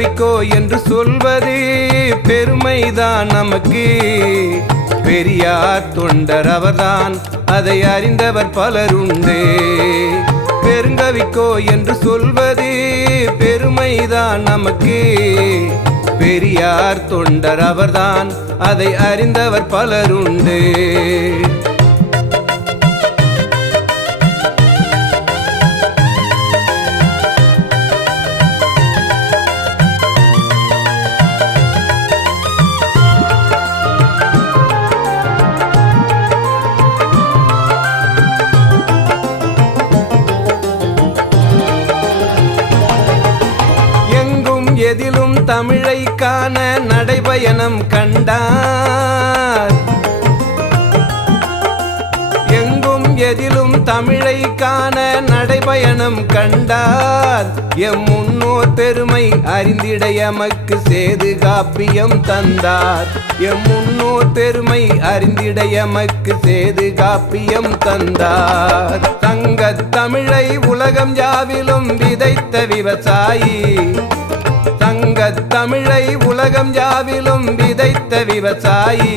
பெருங்கவிக்கோ என்று சொல்வது பெருமைதான் நமக்கு. பெரியார் தொண்டர் அவர்தான், அதை அறிந்தவர் பலருண்டு. பெருங்கவிக்கோ என்று சொல்வது பெருமைதான் நமக்கு. பெரியார் தொண்டர் அவர்தான், அதை அறிந்தவர் பலருண்டு. எதிலும் தமிழை காண நடைபயணம் கண்டார். எங்கும் எதிலும் தமிழை காண நடைபயணம் கண்டார். எம் முன்னோர் பெருமை அறிந்திட எமக்கு சேது காப்பியம் தந்தார். எம் முன்னோர் பெருமை அறிந்திட எமக்கு சேது காப்பியம் தந்தார். தங்கத் தமிழை உலகம் யாவிலும் விதைத்த விவசாயி. தங்கத் தமிழை உலகம் யாவிலும் விதைத்த விவசாயி.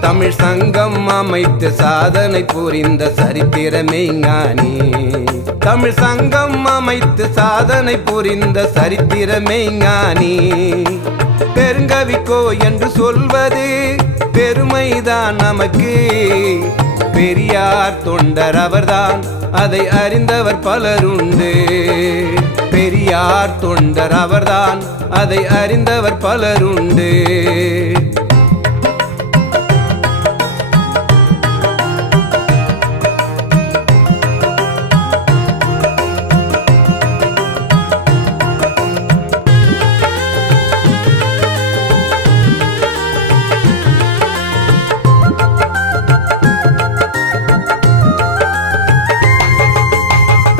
தமிழ் சங்கம் அமைத்து சாதனை புரிந்த சரித்திரமே ஞானி. தமிழ் சங்கம் அமைத்து சாதனை புரிந்த சரித்திரமே ஞானி. பெருங்கவிக்கோ என்று சொல்வது பெருமைதான் நமக்கு. பெரியார் தொண்டர் அவர்தான், அதை அறிந்தவர் பலருண்டு. பெரியார் தொண்டர் அவர்தான், அதை அறிந்தவர் பலருண்டு.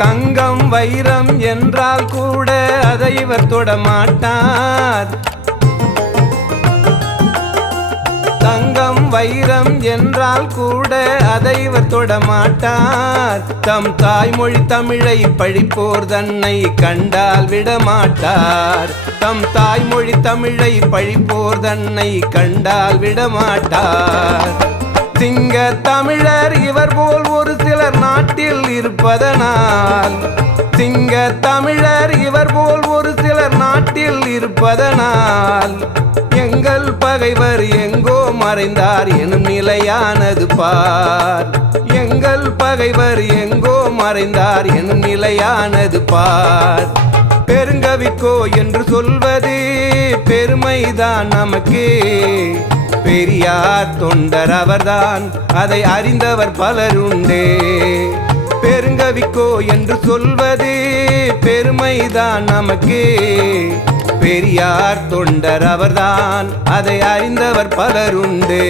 தங்கம் வைரம் என்றால் கூட அதை இவர் தொடமாட்டார். தங்கம் வைரம் என்றால் கூட அதை இவர் தொடமாட்டார். தம் தாய்மொழி தமிழை பழிப்போர் தன்னை கண்டால் விடமாட்டார். தம் தாய்மொழி தமிழை பழிப்போர் தன்னை கண்டால் விடமாட்டார். சிங்க தமிழர் இவர் போல் ஒரு சிலர் நாட்டில் இருப்பதனால். சிங்க தமிழர் இவர் போல் ஒரு சிலர் நாட்டில் இருப்பதனால். எங்கள் பகைவர் எங்கோ மறைந்தார் எனும் நிலையானது பார். எங்கள் பகைவர் எங்கோ மறைந்தார் எனும் நிலையானது பார். பெருங்கவிக்கோ என்று சொல்வது பெருமைதான் நமக்கு. பெரியார் தொண்டர் அவர்தான், அதை அறிந்தவர் பலருண்டே. பெருங்கவிக்கோ என்று சொல்வது பெருமைதான் நமக்கு. பெரியார் தொண்டர் அவர்தான், அதை அறிந்தவர் பலருண்டே.